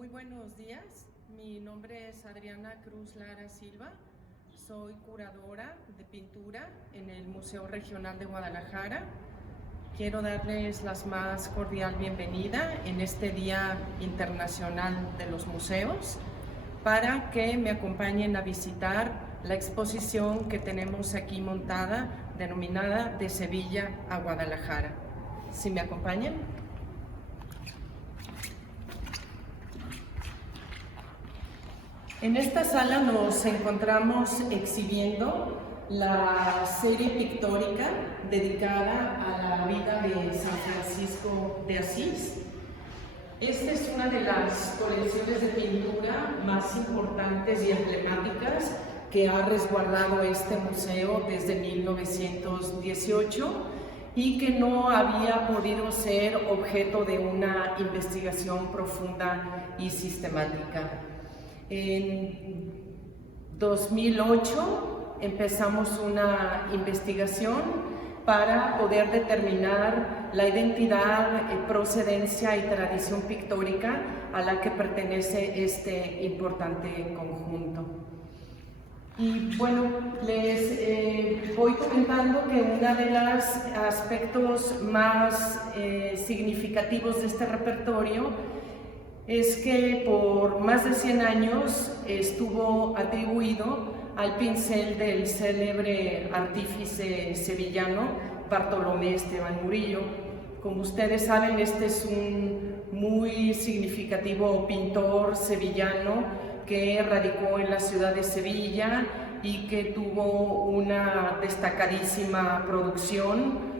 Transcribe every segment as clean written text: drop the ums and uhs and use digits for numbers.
Muy buenos días, mi nombre es Adriana Cruz Lara Silva, soy curadora de pintura en el Museo Regional de Guadalajara. Quiero darles la más cordial bienvenida en este Día Internacional de los Museos para que me acompañen a visitar la exposición que tenemos aquí montada, denominada De Sevilla a Guadalajara. ¿Sí me acompañan? En esta sala nos encontramos exhibiendo la serie pictórica dedicada a la vida de San Francisco de Asís. Esta es una de las colecciones de pintura más importantes y emblemáticas que ha resguardado este museo desde 1918 y que no había podido ser objeto de una investigación profunda y sistemática. En 2008 empezamos una investigación para poder determinar la identidad, procedencia y tradición pictórica a la que pertenece este importante conjunto. Y bueno, les voy comentando que uno de los aspectos más significativos de este repertorio es que por más de 100 años estuvo atribuido al pincel del célebre artífice sevillano Bartolomé Esteban Murillo. Como ustedes saben, este es un muy significativo pintor sevillano que radicó en la ciudad de Sevilla y que tuvo una destacadísima producción,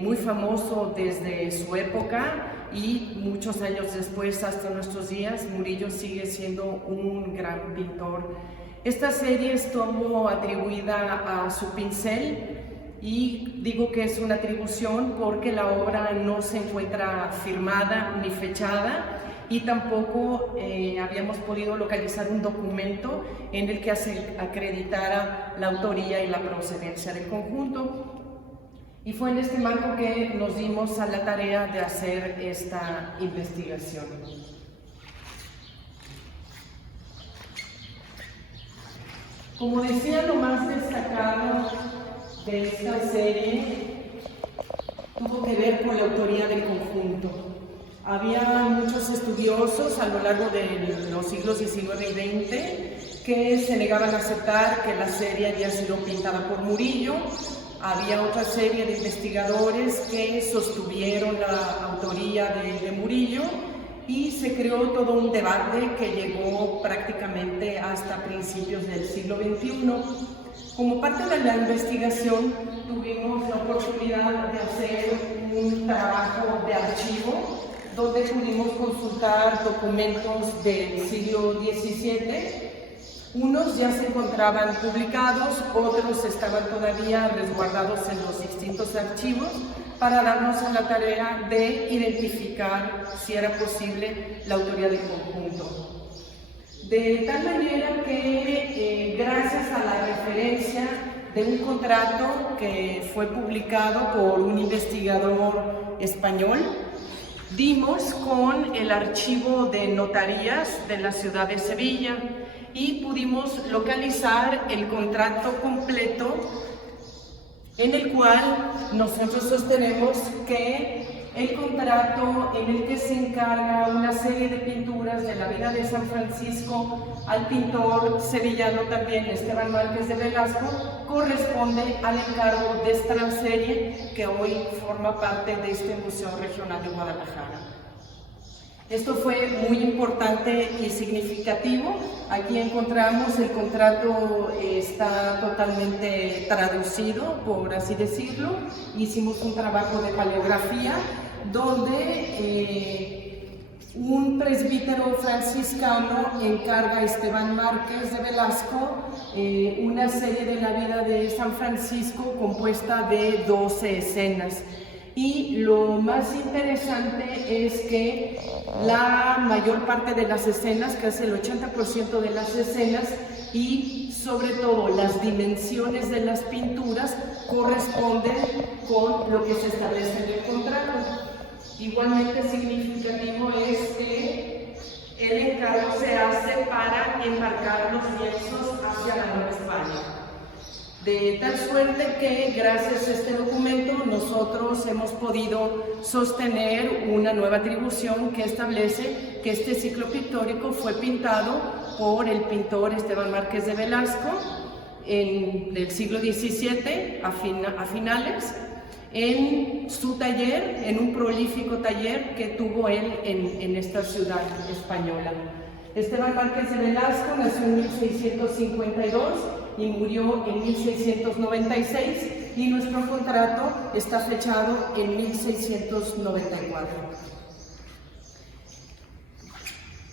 muy famoso desde su época, y muchos años después, hasta nuestros días, Murillo sigue siendo un gran pintor. Esta serie estuvo atribuida a su pincel, y digo que es una atribución porque la obra no se encuentra firmada ni fechada, y tampoco habíamos podido localizar un documento en el que se acreditara la autoría y la procedencia del conjunto. Y fue en este marco que nos dimos a la tarea de hacer esta investigación. Como decía, lo más destacado de esta serie tuvo que ver con la autoría del conjunto. Había muchos estudiosos a lo largo de los siglos XIX y XX que se negaban a aceptar que la serie había sido pintada por Murillo. Había otra serie de investigadores que sostuvieron la autoría de Murillo, y se creó todo un debate que llegó prácticamente hasta principios del siglo XXI. Como parte de la investigación tuvimos la oportunidad de hacer un trabajo de archivo donde pudimos consultar documentos del siglo XVII. Unos ya se encontraban publicados, otros estaban todavía resguardados en los distintos archivos para darnos a la tarea de identificar si era posible la autoría del conjunto. De tal manera que gracias a la referencia de un contrato que fue publicado por un investigador español, dimos con el archivo de notarías de la ciudad de Sevilla y pudimos localizar el contrato completo en el cual nosotros sostenemos que el contrato en el que se encarga una serie de pinturas de la vida de San Francisco al pintor sevillano también Esteban Márquez de Velasco corresponde al encargo de esta serie que hoy forma parte de este Museo Regional de Guadalajara. Esto fue muy importante y significativo. Aquí encontramos el contrato, está totalmente traducido, por así decirlo. Hicimos un trabajo de paleografía donde un presbítero franciscano encarga a Esteban Márquez de Velasco una serie de la vida de San Francisco compuesta de 12 escenas. Y lo más interesante es que la mayor parte de las escenas, casi el 80% de las escenas y sobre todo las dimensiones de las pinturas corresponden con lo que se establece en el contrato. Igualmente significativo es que el encargo se hace para embarcar los lienzos hacia la Nueva España. De tal suerte que gracias a este documento nosotros hemos podido sostener una nueva atribución que establece que este ciclo pictórico fue pintado por el pintor Esteban Márquez de Velasco del siglo XVII a finales, en su taller, en un prolífico taller que tuvo él en esta ciudad española. Esteban Márquez de Velasco nació en 1652 y murió en 1696, y nuestro contrato está fechado en 1694.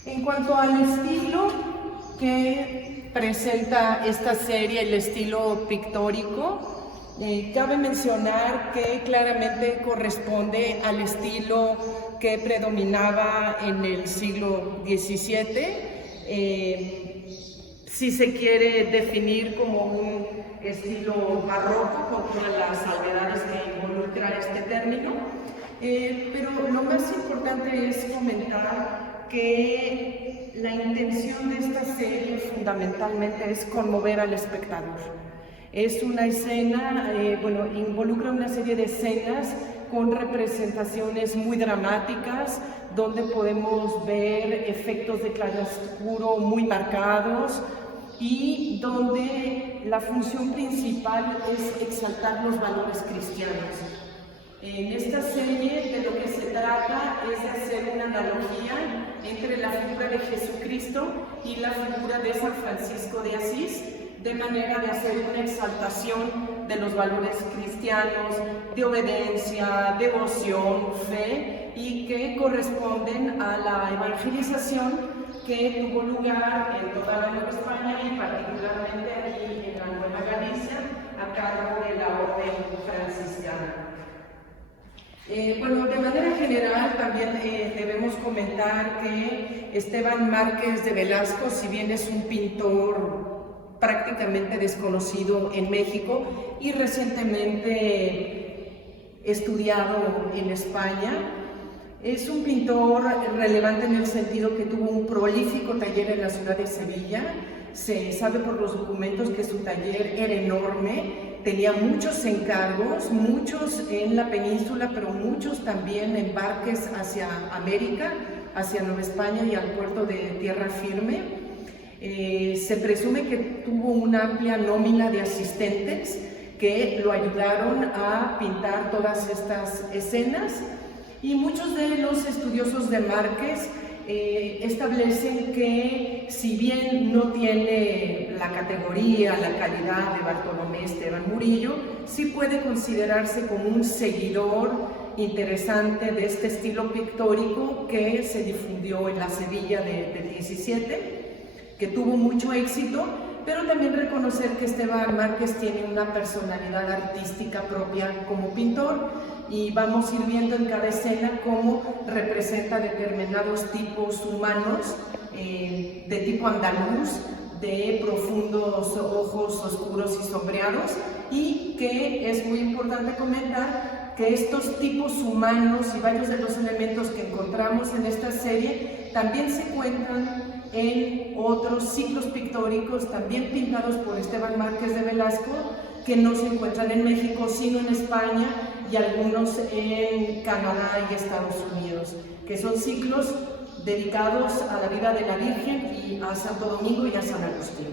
En cuanto al estilo que presenta esta serie, el estilo pictórico, cabe mencionar que claramente corresponde al estilo que predominaba en el siglo XVII. Si se quiere definir como un estilo barroco, con todas las salvedades que involucra este término, pero lo más importante es comentar que la intención de esta serie fundamentalmente es conmover al espectador. Es una escena, involucra una serie de escenas con representaciones muy dramáticas, donde podemos ver efectos de claroscuro muy marcados y donde la función principal es exaltar los valores cristianos. En esta serie de lo que se trata es de hacer una analogía entre la figura de Jesucristo y la figura de San Francisco de Asís, de manera de hacer una exaltación de los valores cristianos, de obediencia, devoción, fe, y que corresponden a la evangelización que tuvo lugar en toda la Nueva España y particularmente aquí en la Nueva Galicia, a cargo de la Orden Franciscana. De manera general también debemos comentar que Esteban Márquez de Velasco, si bien es un pintor prácticamente desconocido en México y recientemente estudiado en España, es un pintor relevante en el sentido que tuvo un prolífico taller en la ciudad de Sevilla. Se sabe por los documentos que su taller era enorme, tenía muchos encargos, muchos en la península, pero muchos también embarques hacia América, hacia Nueva España y al puerto de Tierra Firme. Se presume que tuvo una amplia nómina de asistentes que lo ayudaron a pintar todas estas escenas, y muchos de los estudiosos de Márquez establecen que, si bien no tiene la categoría, la calidad de Bartolomé Esteban Murillo, sí puede considerarse como un seguidor interesante de este estilo pictórico que se difundió en la Sevilla del 17, que tuvo mucho éxito, pero también reconocer que Esteban Márquez tiene una personalidad artística propia como pintor, y vamos a ir viendo en cada escena cómo representa determinados tipos humanos de tipo andaluz, de profundos ojos oscuros y sombreados, y que es muy importante comentar que estos tipos humanos y varios de los elementos que encontramos en esta serie también se encuentran en otros ciclos pictóricos también pintados por Esteban Márquez de Velasco, que no se encuentran en México sino en España, y algunos en Canadá y Estados Unidos, que son ciclos dedicados a la vida de la Virgen y a Santo Domingo y a San Agustín.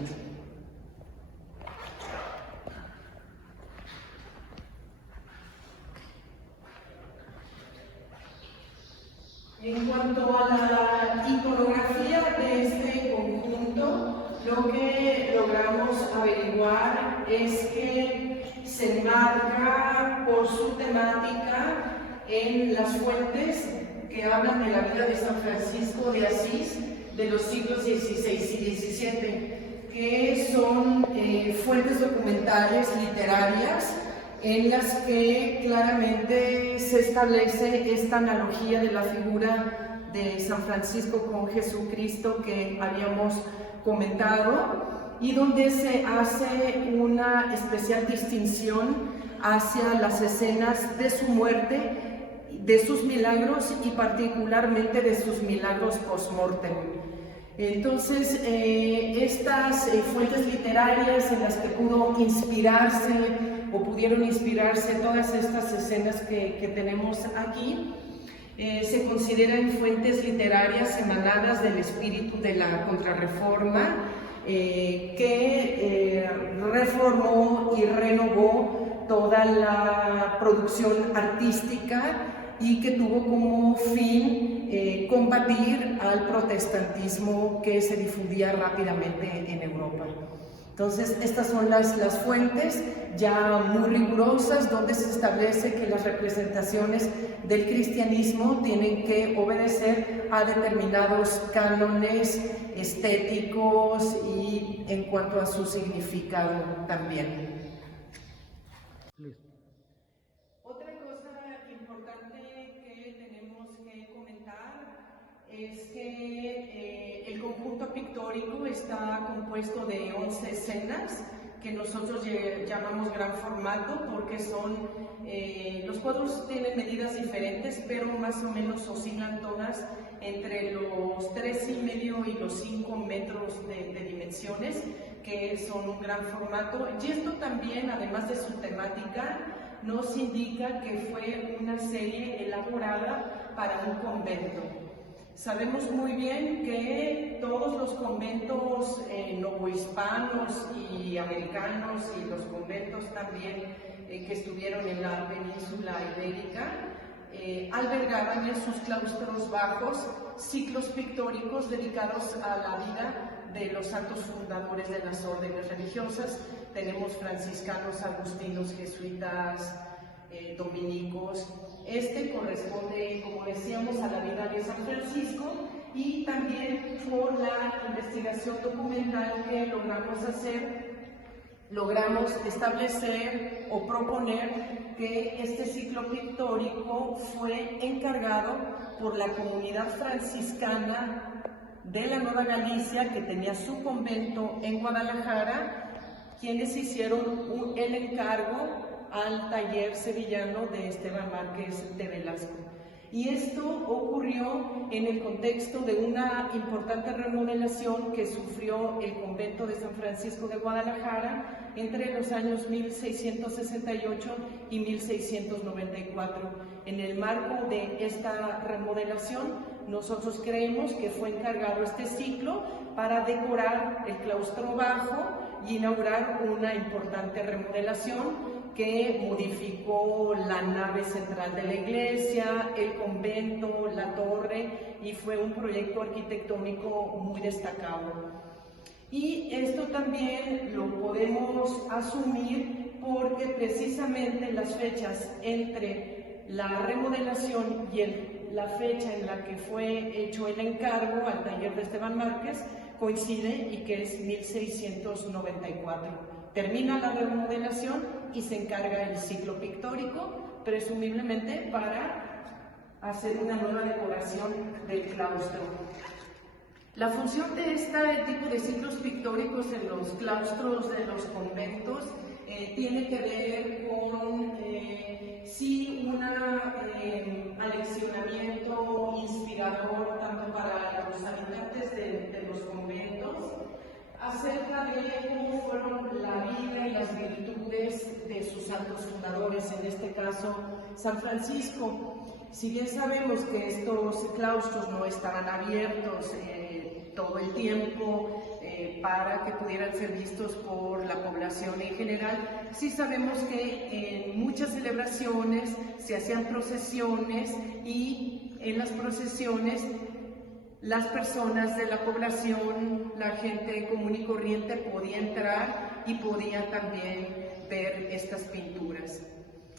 En cuanto a la iconografía de este conjunto, lo que logramos averiguar es que se enmarca por su temática en las fuentes que hablan de la vida de San Francisco de Asís de los siglos XVI y XVII, que son fuentes documentales literarias en las que claramente se establece esta analogía de la figura de San Francisco con Jesucristo que habíamos comentado, y donde se hace una especial distinción hacia las escenas de su muerte de sus milagros y particularmente de sus milagros post-mortem. Entonces, estas fuentes literarias en las que pudo inspirarse o pudieron inspirarse todas estas escenas que tenemos aquí, se consideran fuentes literarias emanadas del espíritu de la Contrarreforma, que reformó y renovó toda la producción artística y que tuvo como fin combatir al protestantismo que se difundía rápidamente en Europa. Entonces, estas son las fuentes ya muy rigurosas, donde se establece que las representaciones del cristianismo tienen que obedecer a determinados cánones estéticos y en cuanto a su significado también. Otra cosa importante que tenemos que comentar es que el conjunto pictórico está compuesto de 11 escenas que nosotros llamamos gran formato porque los cuadros tienen medidas diferentes, pero más o menos oscilan todas entre los 3,5 y los 5 metros de dimensiones, que son un gran formato. Y esto también, además de su temática, nos indica que fue una serie elaborada para un convento. Sabemos muy bien que todos los conventos novohispanos y americanos y los conventos también que estuvieron en la península ibérica albergaban en sus claustros bajos ciclos pictóricos dedicados a la vida de los santos fundadores de las órdenes religiosas. Tenemos franciscanos, agustinos, jesuitas, dominicos. Este corresponde, como decíamos, a la vida de San Francisco, y también por la investigación documental que logramos hacer, logramos establecer o proponer que este ciclo pictórico fue encargado por la comunidad franciscana de la Nueva Galicia, que tenía su convento en Guadalajara, quienes hicieron el encargo al taller sevillano de Esteban Márquez de Velasco. Y esto ocurrió en el contexto de una importante remodelación que sufrió el convento de San Francisco de Guadalajara entre los años 1668 y 1694. En el marco de esta remodelación, nosotros creemos que fue encargado este ciclo para decorar el claustro bajo y inaugurar una importante remodelación que modificó la nave central de la iglesia, el convento, la torre, y fue un proyecto arquitectónico muy destacado. Y esto también lo podemos asumir porque precisamente las fechas entre la remodelación y la fecha en la que fue hecho el encargo al taller de Esteban Márquez coincide, y que es 1694. Termina la remodelación y se encarga el ciclo pictórico, presumiblemente para hacer una nueva decoración del claustro. La función de este tipo de ciclos pictóricos en los claustros de los conventos tiene que ver con un aleccionamiento inspirador tanto para los habitantes de los conventos, acerca de cómo fueron la vida y las virtudes de sus santos fundadores, en este caso San Francisco. Si bien sabemos que estos claustros no estaban abiertos todo el tiempo para que pudieran ser vistos por la población en general, sí sabemos que en muchas celebraciones se hacían procesiones, y en las procesiones las personas de la población, la gente común y corriente, podía entrar y podía también ver estas pinturas.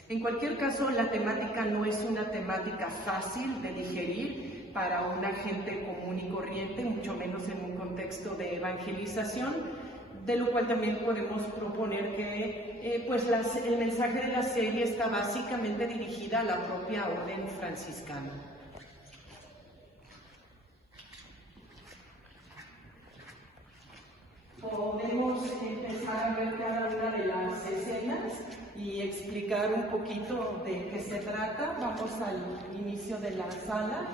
En cualquier caso, la temática no es una temática fácil de digerir para una gente común y corriente, mucho menos en un contexto de evangelización, de lo cual también podemos proponer que el mensaje de la serie está básicamente dirigida a la propia orden franciscana. Podemos empezar a ver cada una de las escenas. y explicar un poquito de qué se trata. Vamos al inicio de la sala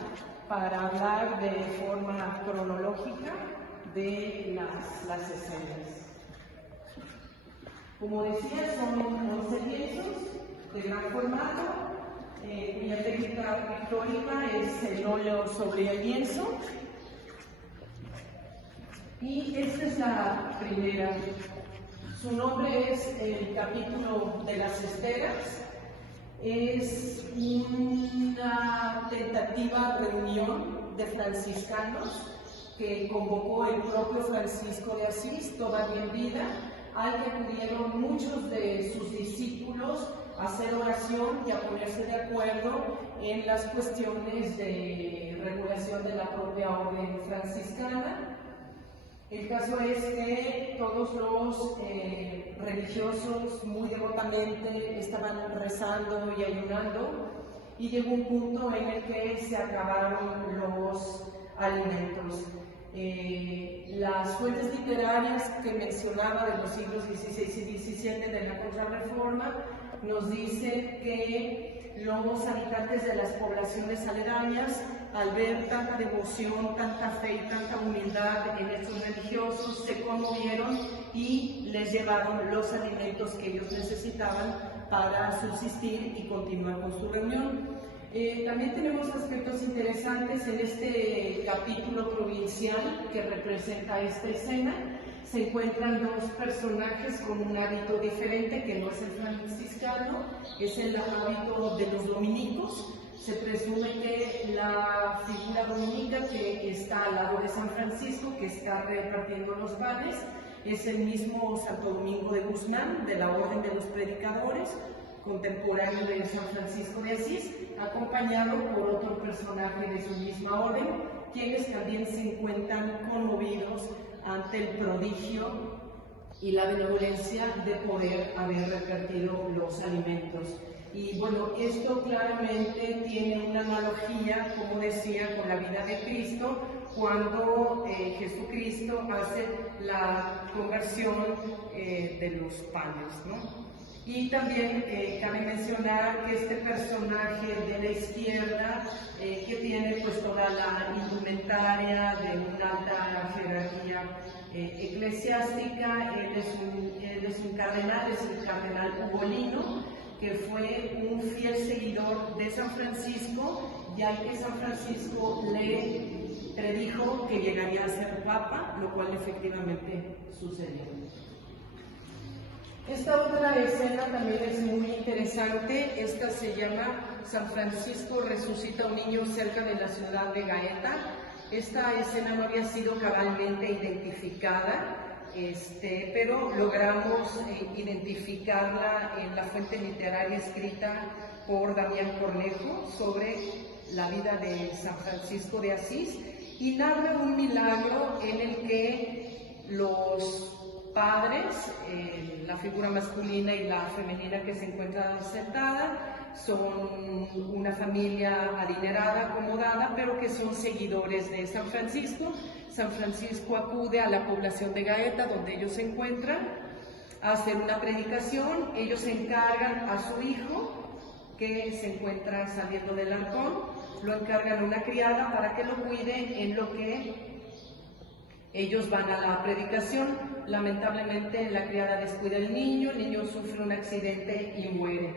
para hablar de forma cronológica de las escenas. Como decía, son 11 lienzos de gran formato, cuya técnica pictórica es el óleo sobre el lienzo. Y esta es la primera. Su nombre es el capítulo de las esteras. Es una tentativa reunión de franciscanos que convocó el propio Francisco de Asís, todavía en vida, al que acudieron muchos de sus discípulos a hacer oración y a ponerse de acuerdo en las cuestiones de regulación de la propia orden franciscana. El caso es que todos los religiosos muy devotamente estaban rezando y ayunando, y llegó un punto en el que se acabaron los alimentos. Las fuentes literarias que mencionaba de los siglos XVI y XVII de la Contrarreforma nos dicen que los habitantes de las poblaciones aledañas, al ver tanta devoción, tanta fe y tanta humildad en estos religiosos, se conmovieron y les llevaron los alimentos que ellos necesitaban para subsistir y continuar con su reunión. También tenemos aspectos interesantes en este capítulo provincial que representa esta escena. Se encuentran dos personajes con un hábito diferente, que no es el franciscano, es el hábito de los dominicos. Se presume que la figura dominica que está al lado de San Francisco, que está repartiendo los panes, es el mismo Santo Domingo de Guzmán, de la Orden de los Predicadores, contemporáneo de San Francisco de Asís, acompañado por otro personaje de su misma orden, quienes también se encuentran conmovidos ante el prodigio y la benevolencia de poder haber repartido los alimentos. Y bueno, esto claramente tiene una analogía, como decía, con la vida de Cristo, cuando Jesucristo hace la conversión de los panes, ¿no? Y también cabe mencionar que este personaje de la izquierda, que tiene pues toda la indumentaria de una alta jerarquía eclesiástica, él es un cardenal, es el cardenal Ugolino, que fue un fiel seguidor de San Francisco, ya que San Francisco le predijo que llegaría a ser papa, lo cual efectivamente sucedió. Esta otra escena también es muy interesante. Esta se llama San Francisco resucita a un niño cerca de la ciudad de Gaeta. Esta escena no había sido cabalmente identificada, pero logramos identificarla en la fuente literaria escrita por Damián Cornejo sobre la vida de San Francisco de Asís, y narra un milagro en el que los padres, la figura masculina y la femenina que se encuentra sentada, son una familia adinerada, acomodada, pero que son seguidores de San Francisco. San Francisco acude a la población de Gaeta, donde ellos se encuentran, a hacer una predicación. Ellos encargan a su hijo, que se encuentra saliendo del arcón, lo encargan a una criada para que lo cuide en lo que ellos van a la predicación. Lamentablemente la criada descuida al niño, el niño sufre un accidente y muere.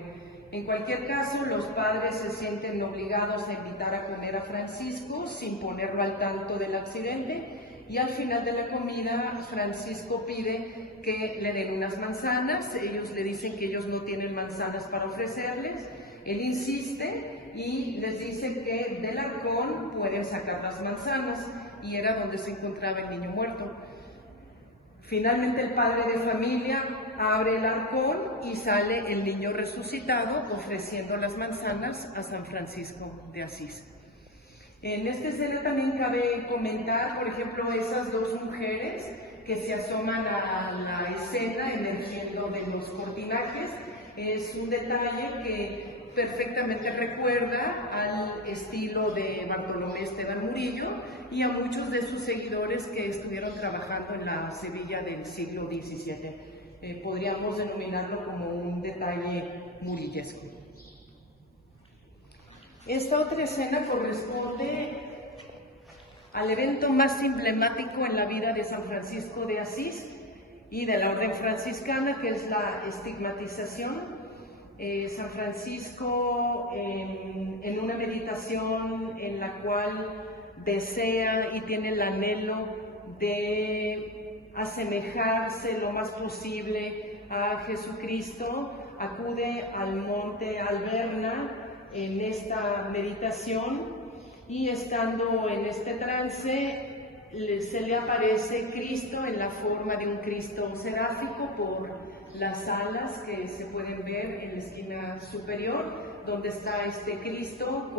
En cualquier caso, los padres se sienten obligados a invitar a comer a Francisco sin ponerlo al tanto del accidente, y al final de la comida Francisco pide que le den unas manzanas. Ellos le dicen que ellos no tienen manzanas para ofrecerles. Él insiste y les dice que del arcón pueden sacar las manzanas, y era donde se encontraba el niño muerto. Finalmente el padre de familia abre el arcón y sale el niño resucitado ofreciendo las manzanas a San Francisco de Asís. En esta escena también cabe comentar, por ejemplo, esas dos mujeres que se asoman a la escena emergiendo de los cortinajes. Es un detalle que perfectamente recuerda al estilo de Bartolomé Esteban Murillo y a muchos de sus seguidores que estuvieron trabajando en la Sevilla del siglo XVII. podríamos denominarlo como un detalle murillesco. Esta otra escena corresponde al evento más emblemático en la vida de San Francisco de Asís y de la orden franciscana, que es la estigmatización. San Francisco, en una meditación en la cual desea y tiene el anhelo de asemejarse lo más posible a Jesucristo, acude al monte Alberna en esta meditación, y estando en este trance se le aparece Cristo en la forma de un Cristo seráfico por las alas que se pueden ver en la esquina superior, donde está este Cristo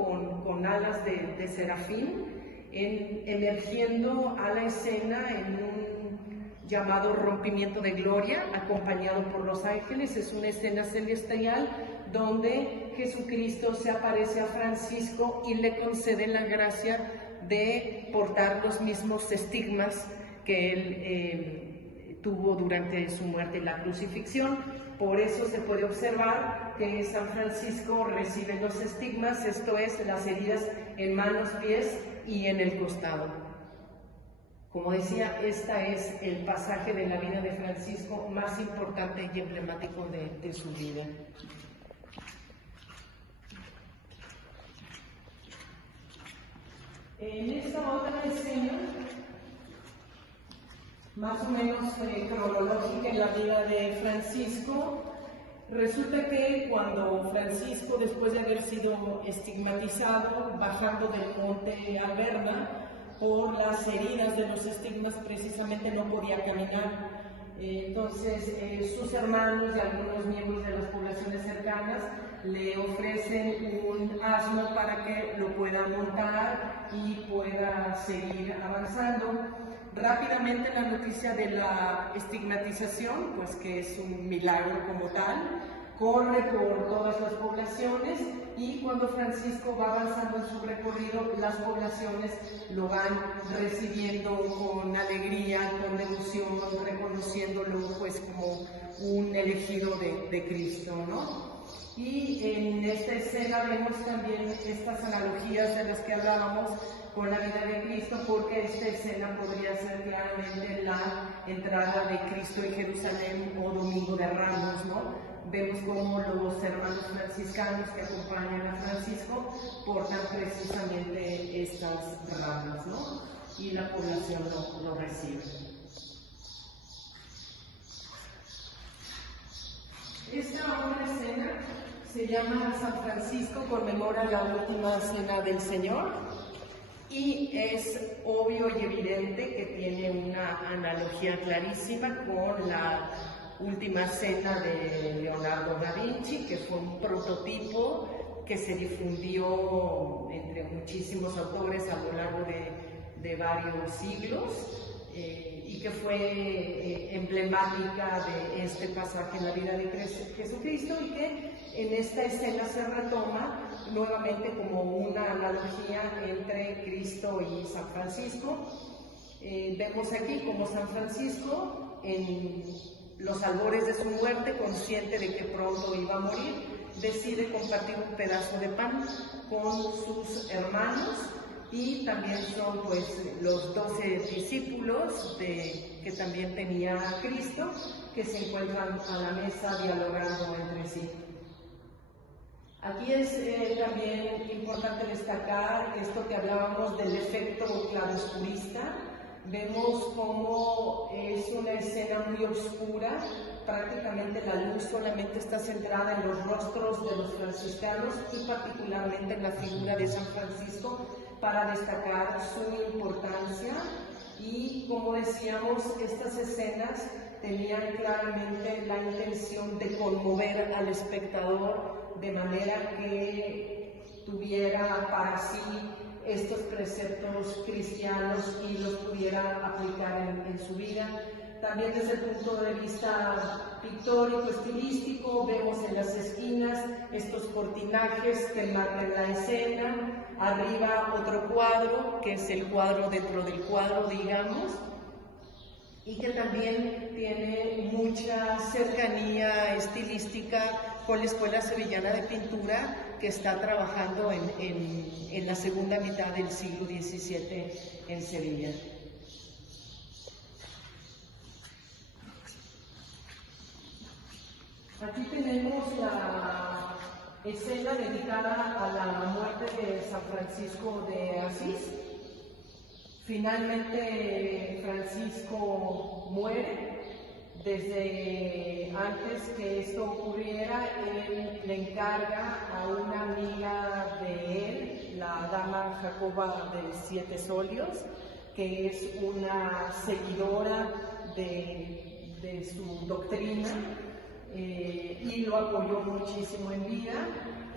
con alas de serafín, emergiendo a la escena en un llamado rompimiento de gloria, acompañado por los ángeles. Es una escena celestial donde Jesucristo se aparece a Francisco y le concede la gracia de portar los mismos estigmas que él tuvo durante su muerte en la crucifixión. Por eso se puede observar que San Francisco recibe los estigmas, esto es, las heridas en manos, pies y en el costado. Como decía, este es el pasaje de la vida de Francisco más importante y emblemático de su vida. En esta otra escena, más o menos cronológica en la vida de Francisco, resulta que cuando Francisco, después de haber sido estigmatizado, bajando del monte Alberna, por las heridas de los estigmas, precisamente no podía caminar. Entonces sus hermanos y algunos miembros de las poblaciones cercanas le ofrecen un asno para que lo pueda montar y pueda seguir avanzando. Rápidamente la noticia de la estigmatización, pues que es un milagro como tal, corre por todas las poblaciones, y cuando Francisco va avanzando en su recorrido, las poblaciones lo van recibiendo con alegría, con devoción, reconociéndolo pues como un elegido de Cristo, ¿no? Y en esta escena vemos también estas analogías de las que hablábamos con la vida de Cristo, porque esta escena podría ser claramente la entrada de Cristo en Jerusalén o Domingo de Ramos, ¿no? Vemos cómo los hermanos franciscanos que acompañan a Francisco portan precisamente estas ramas, ¿no? Y la población lo recibe. Esta otra escena se llama San Francisco conmemora la última cena del Señor, y es obvio y evidente que tiene una analogía clarísima con la última cena de Leonardo da Vinci, que fue un prototipo que se difundió entre muchísimos autores a lo largo de varios siglos, y que fue emblemática de este pasaje en la vida de Jesucristo, y que en esta escena se retoma nuevamente como una analogía entre Cristo y San Francisco. Vemos aquí como San Francisco, en los albores de su muerte, consciente de que pronto iba a morir, decide compartir un pedazo de pan con sus hermanos, y también son pues los 12 discípulos que también tenía Cristo, que se encuentran a la mesa dialogando entre sí. Aquí es también importante destacar esto que hablábamos del efecto claroscurista. Vemos cómo es una escena muy oscura, prácticamente la luz solamente está centrada en los rostros de los franciscanos y particularmente en la figura de San Francisco, para destacar su importancia. Y como decíamos, estas escenas tenían claramente la intención de conmover al espectador de manera que tuviera para sí estos preceptos cristianos y los pudiera aplicar en su vida. También desde el punto de vista pictórico, estilístico, vemos en las esquinas estos cortinajes que marcan la escena. Arriba otro cuadro, que es el cuadro dentro del cuadro, digamos. y que también tiene mucha cercanía estilística con la Escuela Sevillana de Pintura, que está trabajando en la segunda mitad del siglo XVII en Sevilla. Aquí tenemos la escena dedicada a la muerte de San Francisco de Asís. Finalmente Francisco muere. Desde antes que esto ocurriera, él le encarga a una amiga de él, la dama Jacoba de Siete Solios, que es una seguidora de su doctrina, y lo apoyó muchísimo en vida.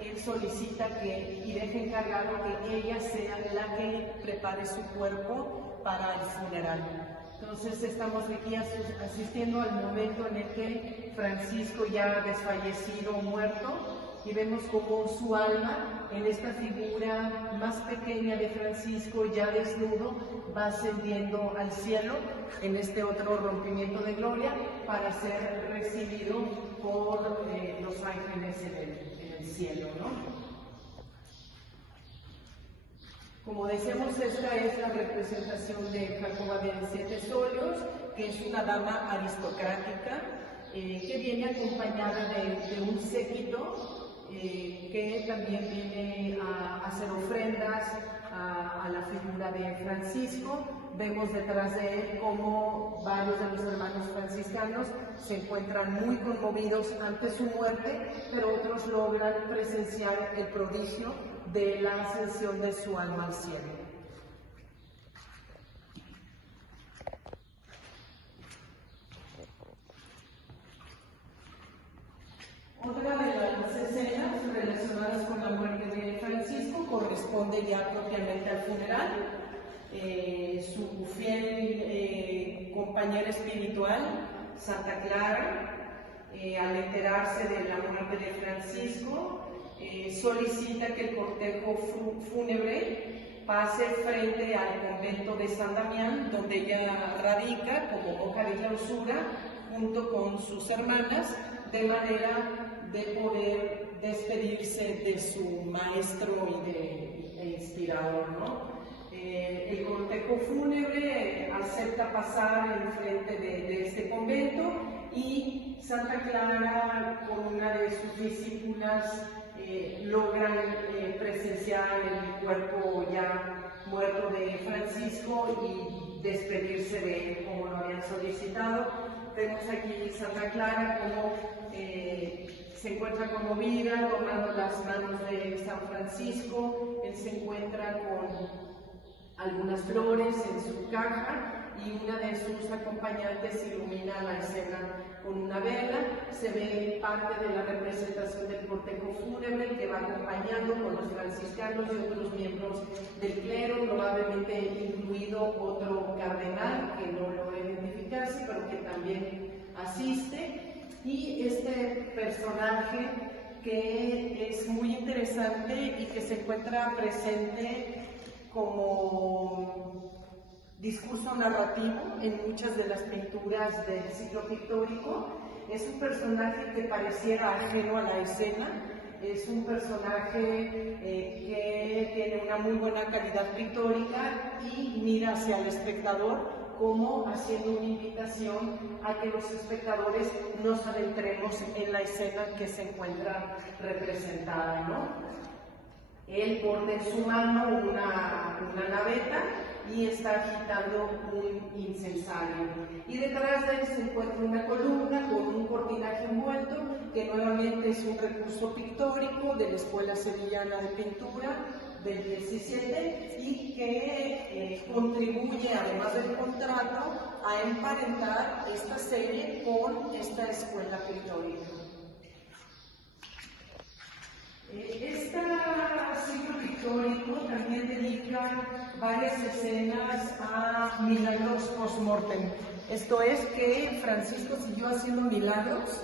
Él solicita y deja encargado que ella sea la que prepare su cuerpo para el funeral. Entonces estamos aquí asistiendo al momento en el que Francisco, ya desfallecido, muerto, y vemos cómo su alma, en esta figura más pequeña de Francisco, ya desnudo, va ascendiendo al cielo en este otro rompimiento de gloria para ser recibido por los ángeles en el cielo, ¿no? Como decíamos, esta es la representación de Jacoba de Siete Solios, que es una dama aristocrática que viene acompañada de un séquito que también viene a hacer ofrendas a la figura de Francisco. Vemos detrás de él cómo varios de los hermanos franciscanos se encuentran muy conmovidos ante su muerte, pero otros logran presenciar el prodigio de la ascensión de su alma al cielo. Otra de las escenas relacionadas con la muerte de Francisco corresponde ya propiamente al funeral. Su fiel compañera espiritual, Santa Clara, al enterarse de la muerte de Francisco, solicita que el cortejo fúnebre pase frente al convento de San Damián, donde ella radica como monja de clausura junto con sus hermanas, de manera de poder despedirse de su maestro e inspirador, ¿no? El cortejo fúnebre acepta pasar enfrente de este convento y Santa Clara, con una de sus discípulas, logran presenciar el cuerpo ya muerto de Francisco y despedirse de él como lo habían solicitado. Vemos aquí Santa Clara como se encuentra conmovida, tomando las manos de San Francisco. Él se encuentra con algunas flores en su caja y una de sus acompañantes ilumina la escena con una vela. Se ve parte de la representación del cortejo fúnebre que va acompañando con los franciscanos y otros miembros del clero, probablemente incluido otro cardenal que no logró identificarse, pero que también asiste. Y este personaje que es muy interesante y que se encuentra presente como discurso narrativo en muchas de las pinturas del ciclo pictórico. Es un personaje que pareciera ajeno a la escena, es un personaje que tiene una muy buena calidad pictórica y mira hacia el espectador como haciendo una invitación a que los espectadores nos adentremos en la escena que se encuentra representada, ¿no? Él porta en su mano una naveta y está agitando un incensario. Y detrás de él se encuentra una columna con un cortinaje envuelto, que nuevamente es un recurso pictórico de la Escuela Sevillana de Pintura del 17 y que contribuye, además del contrato, a emparentar esta serie con esta escuela pictórica. Este ciclo pictórico también dedica varias escenas a milagros post-mortem. Esto es que Francisco siguió haciendo milagros,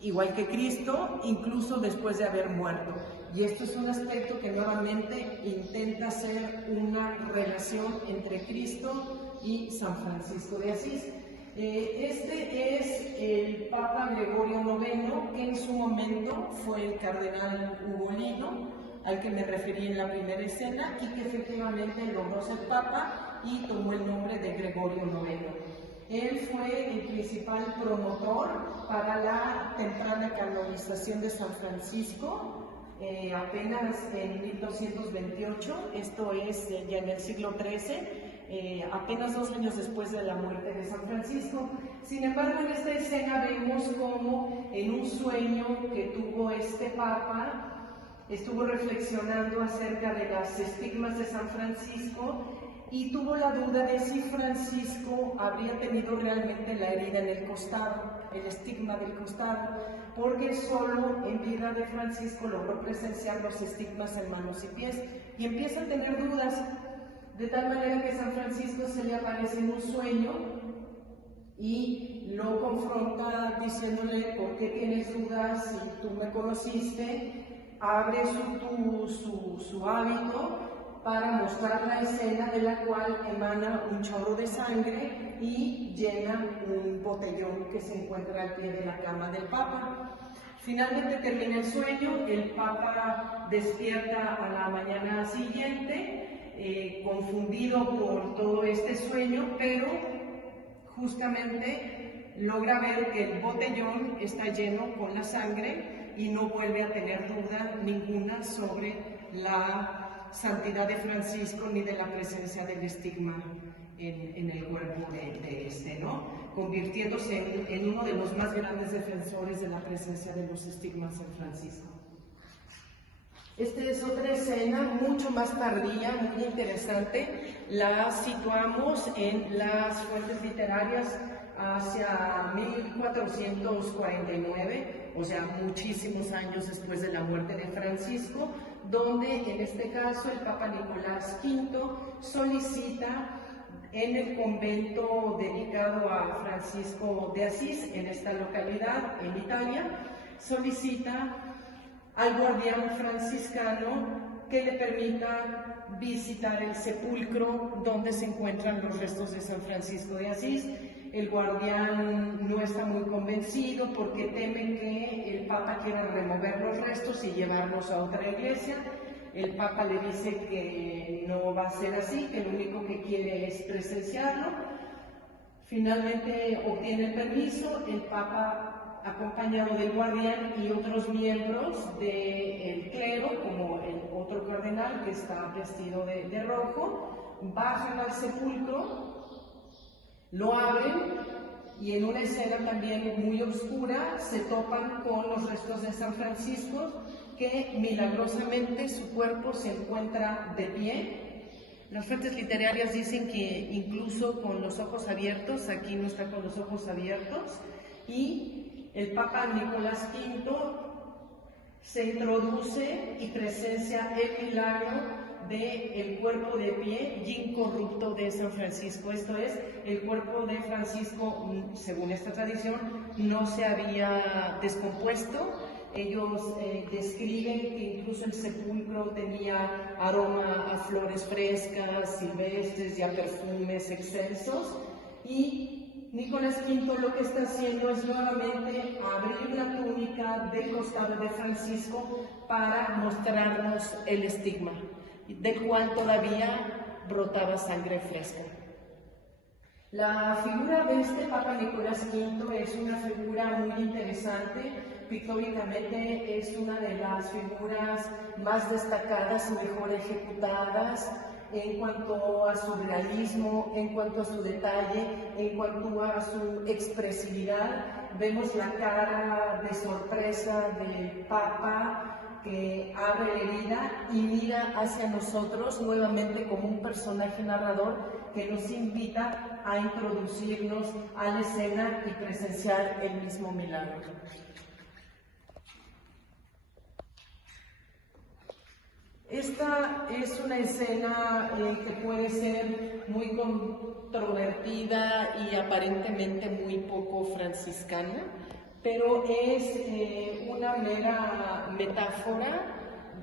igual que Cristo, incluso después de haber muerto. Y esto es un aspecto que nuevamente intenta hacer una relación entre Cristo y San Francisco de Asís. Este es el Papa Gregorio IX, que en su momento fue el cardenal Ugolino, al que me referí en la primera escena, y que efectivamente logró ser Papa y tomó el nombre de Gregorio IX. Él fue el principal promotor para la temprana canonización de San Francisco, apenas en 1228, esto es ya en el siglo XIII, apenas 2 años después de la muerte de San Francisco. Sin embargo, en esta escena vemos cómo en un sueño que tuvo este Papa, estuvo reflexionando acerca de las estigmas de San Francisco y tuvo la duda de si Francisco habría tenido realmente la herida en el costado, el estigma del costado, porque solo en vida de Francisco logró presenciar los estigmas en manos y pies, y empieza a tener dudas, de tal manera que San Francisco se le aparece en un sueño y lo confronta diciéndole: ¿por qué tienes dudas si tú me conociste? Abre su hábito para mostrar la escena, de la cual emana un chorro de sangre y llena un botellón que se encuentra al pie de la cama del Papa. Finalmente termina el sueño, el Papa despierta a la mañana siguiente, confundido por todo este sueño, pero justamente logra ver que el botellón está lleno con la sangre y no vuelve a tener duda ninguna sobre la santidad de Francisco ni de la presencia del estigma en el cuerpo de este, ¿no? Convirtiéndose en uno de los más grandes defensores de la presencia de los estigmas en Francisco. Esta es otra escena mucho más tardía, muy interesante. La situamos en las fuentes literarias hacia 1449, o sea, muchísimos años después de la muerte de Francisco, donde en este caso el Papa Nicolás V solicita en el convento dedicado a Francisco de Asís, en esta localidad, en Italia, solicita al guardián franciscano que le permita visitar el sepulcro donde se encuentran los restos de San Francisco de Asís. El guardián no está muy convencido porque teme que el Papa quiera remover los restos y llevarlos a otra iglesia. El Papa le dice que no va a ser así, que lo único que quiere es presenciarlo. Finalmente obtiene el permiso, el Papa, acompañado del guardián y otros miembros del clero, como el otro cardenal que está vestido de rojo, bajan al sepulcro, lo abren y en una escena también muy oscura se topan con los restos de San Francisco, que milagrosamente su cuerpo se encuentra de pie. Las fuentes literarias dicen que incluso con los ojos abiertos, aquí no está con los ojos abiertos, y el Papa Nicolás V se introduce y presencia el milagro del cuerpo de pie y incorrupto de San Francisco. Esto es, el cuerpo de Francisco, según esta tradición, no se había descompuesto. Ellos describen que incluso el sepulcro tenía aroma a flores frescas, silvestres y a perfumes excelsos, y Nicolás V lo que está haciendo es nuevamente abrir la túnica del costado de Francisco para mostrarnos el estigma, del cual todavía brotaba sangre fresca. La figura de este Papa Nicolás V es una figura muy interesante. Pictóricamente es una de las figuras más destacadas y mejor ejecutadas en cuanto a su realismo, en cuanto a su detalle, en cuanto a su expresividad. Vemos la cara de sorpresa del Papa que abre la herida y mira hacia nosotros nuevamente como un personaje narrador que nos invita a introducirnos a la escena y presenciar el mismo milagro. Esta es una escena que puede ser muy controvertida y aparentemente muy poco franciscana, pero es una mera metáfora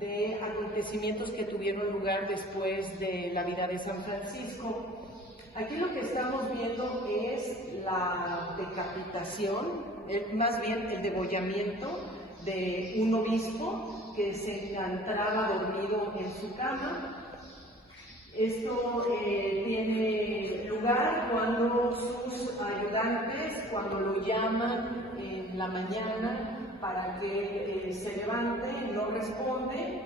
de acontecimientos que tuvieron lugar después de la vida de San Francisco. Aquí lo que estamos viendo es la decapitación, más bien el degollamiento de un obispo que se encontraba dormido en su cama. Esto tiene lugar cuando sus ayudantes, cuando lo llaman en la mañana para que se levante, no responde,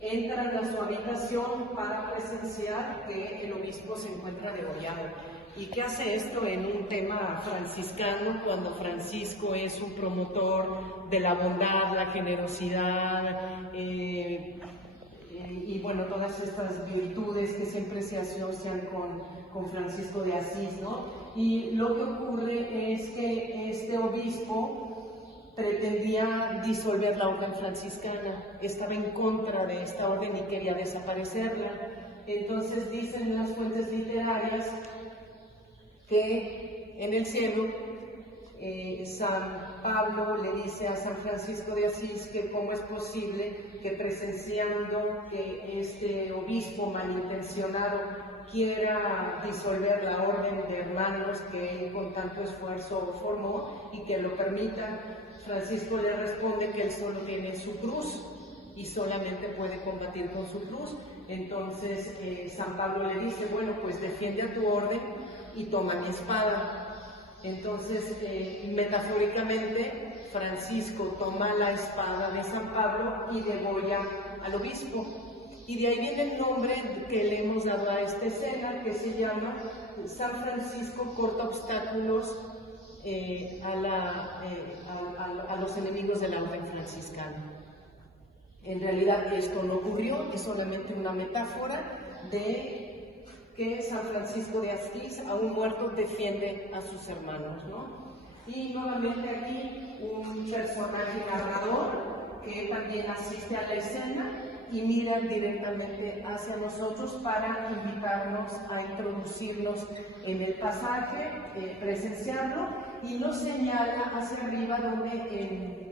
entran a su habitación para presenciar que el obispo se encuentra degollado. ¿Y qué hace esto en un tema franciscano cuando Francisco es un promotor de la bondad, la generosidad, y bueno, todas estas virtudes que siempre se asocian con Francisco de Asís, ¿no? Y lo que ocurre es que este obispo pretendía disolver la orden franciscana, estaba en contra de esta orden y quería desaparecerla. Entonces dicen las fuentes literarias que en el cielo San Pablo le dice a San Francisco de Asís que cómo es posible que presenciando que este obispo malintencionado quiera disolver la orden de hermanos que él con tanto esfuerzo formó y que lo permitan. Francisco le responde que él solo tiene su cruz y solamente puede combatir con su cruz. Entonces San Pablo le dice, bueno, pues defiende a tu orden y toma mi espada. Entonces, metafóricamente, Francisco toma la espada de San Pablo y degolla al obispo. Y de ahí viene el nombre que le hemos dado a esta escena, que se llama San Francisco corta obstáculos a los enemigos de la orden franciscana. En realidad esto no ocurrió, es solamente una metáfora de que San Francisco de Asís, aún muerto, defiende a sus hermanos, ¿no? Y nuevamente aquí un personaje narrador que también asiste a la escena y mira directamente hacia nosotros para invitarnos a introducirnos en el pasaje, presenciarlo, y nos señala hacia arriba donde en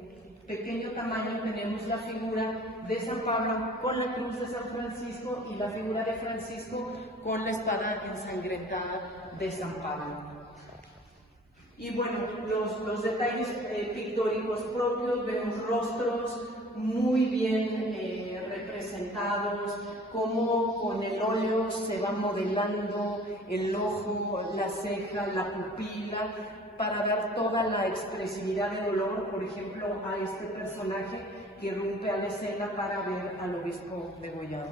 pequeño tamaño tenemos la figura de San Pablo con la cruz de San Francisco y la figura de Francisco con la espada ensangrentada de San Pablo. Y bueno, los detalles pictóricos propios, vemos rostros muy bien representados, cómo con el óleo se va modelando el ojo, la ceja, la pupila, para dar toda la expresividad de dolor, por ejemplo, a este personaje que irrumpe a la escena para ver al obispo degollado.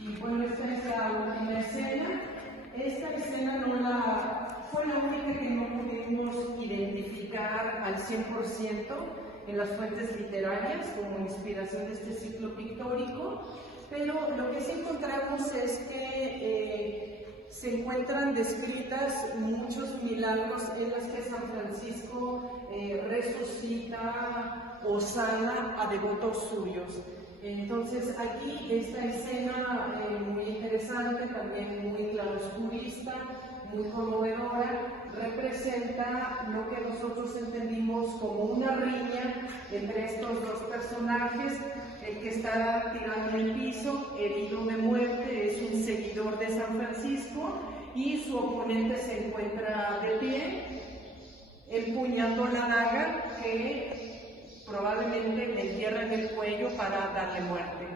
Y bueno, esta es la última escena. Esta escena fue la única que no pudimos identificar al 100% en las fuentes literarias como inspiración de este ciclo pictórico, pero lo que sí encontramos es que se encuentran descritas muchos milagros en los que San Francisco resucita o sana a devotos suyos. Entonces aquí esta escena muy interesante, también muy claroscurista, muy conmovedora, representa lo que nosotros entendimos como una riña entre estos dos personajes. El que está tirado en el piso, herido de muerte, es un seguidor de San Francisco y su oponente se encuentra de pie, empuñando la daga que probablemente le entierra en el cuello para darle muerte.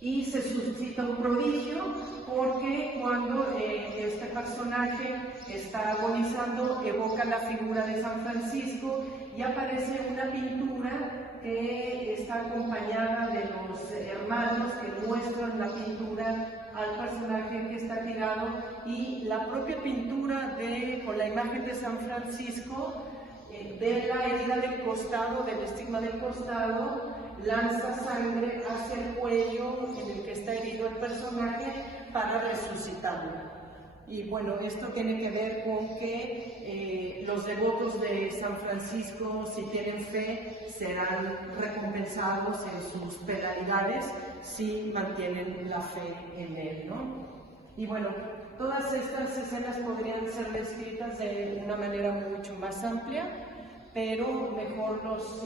Y se suscita un prodigio porque cuando este personaje está agonizando evoca la figura de San Francisco y aparece una pintura que está acompañada de los hermanos que muestran la pintura al personaje que está tirado, y la propia pintura con la imagen de San Francisco de la herida del costado, del estigma del costado, lanza sangre hacia el cuello en el que está herido el personaje para resucitarlo. Y bueno, esto tiene que ver con que los devotos de San Francisco, si tienen fe, serán recompensados en sus penalidades si mantienen la fe en él, ¿no? Y bueno, todas estas escenas podrían ser descritas de una manera mucho más amplia, pero mejor nos